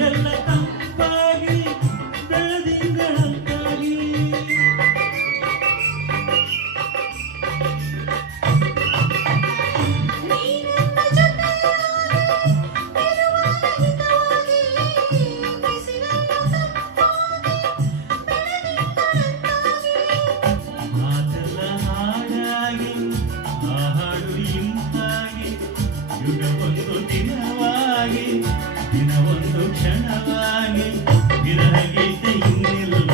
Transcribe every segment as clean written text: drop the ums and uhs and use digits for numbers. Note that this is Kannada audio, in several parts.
ಬಿಸಿಲೆಲ್ಲ ತಂಪಾಗಿ ಬೆಳದಿಂಗಳಂತಾಗಿ ಮಾತೆಲ್ಲ ಹಾಡಾಗಿ ಆ ಹಾಡು ಇಂಪಾಗಿ ಯುಗವೊಂದು ದಿನವಾಗಿ ದಿನವೊಂದು ಕ್ಷಣವಾಗಿ ವಿರಹ ಗೀತೆ ಇನ್ನಿಲ್ಲ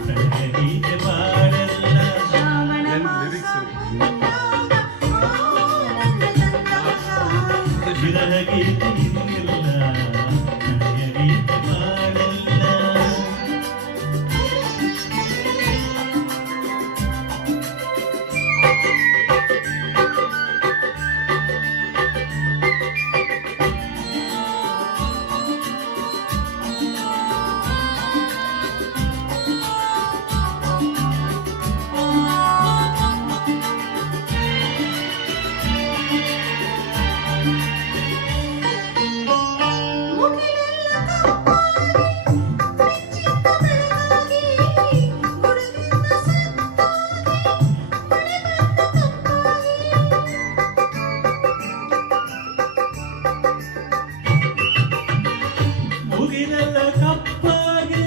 ಪ್ರಣಯ ಗೀತೆ ಬಾಳಲ್ಲ ವಿರಹ ಗೀತೆ ಇನ್ನಿಲ್ಲ ಪ್ರಣಯ ಗೀತೆ ಬಾಳಲ್ಲ ಮುಗಿಲೆಲ್ಲ ಕಪ್ಪಾಗಿ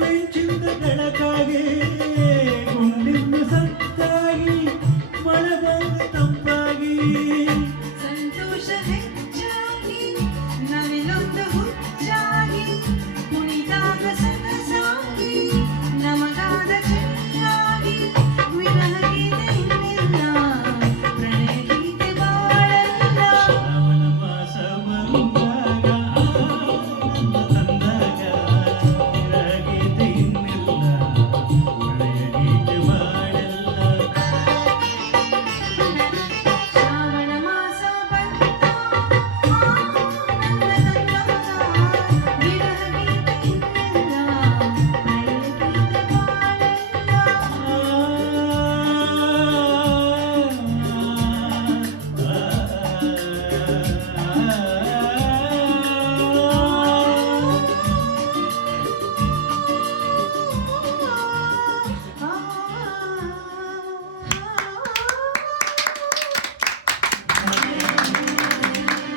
ಮಿಂಚಿಂದ ಬೆಳಕಾಗಿ ಗುಂಡಿನ ಸತ್ತಾಗಿ ಮಳೆ ಬಂದು ತಂಪಾಗಿ ಸಂತೋಷ ಹೆಚ್ಚಾಗಿ ನವಿಲೊಂದು ಹುಚ್ಚಾಗಿ ಕುಣಿದಾಗ ಸೊಗಸಾಗಿ ನಮಗಾದ ಚೆನ್ನಾಗಿ ವಿರಹ ಗೀತೆ ಇನ್ನಿಲ್ಲ ಪ್ರಣಯ ಗೀತೆ ಬಾಳಲ್ಲ ಶ್ರಾವಣ ಮಾಸ ಬಂದ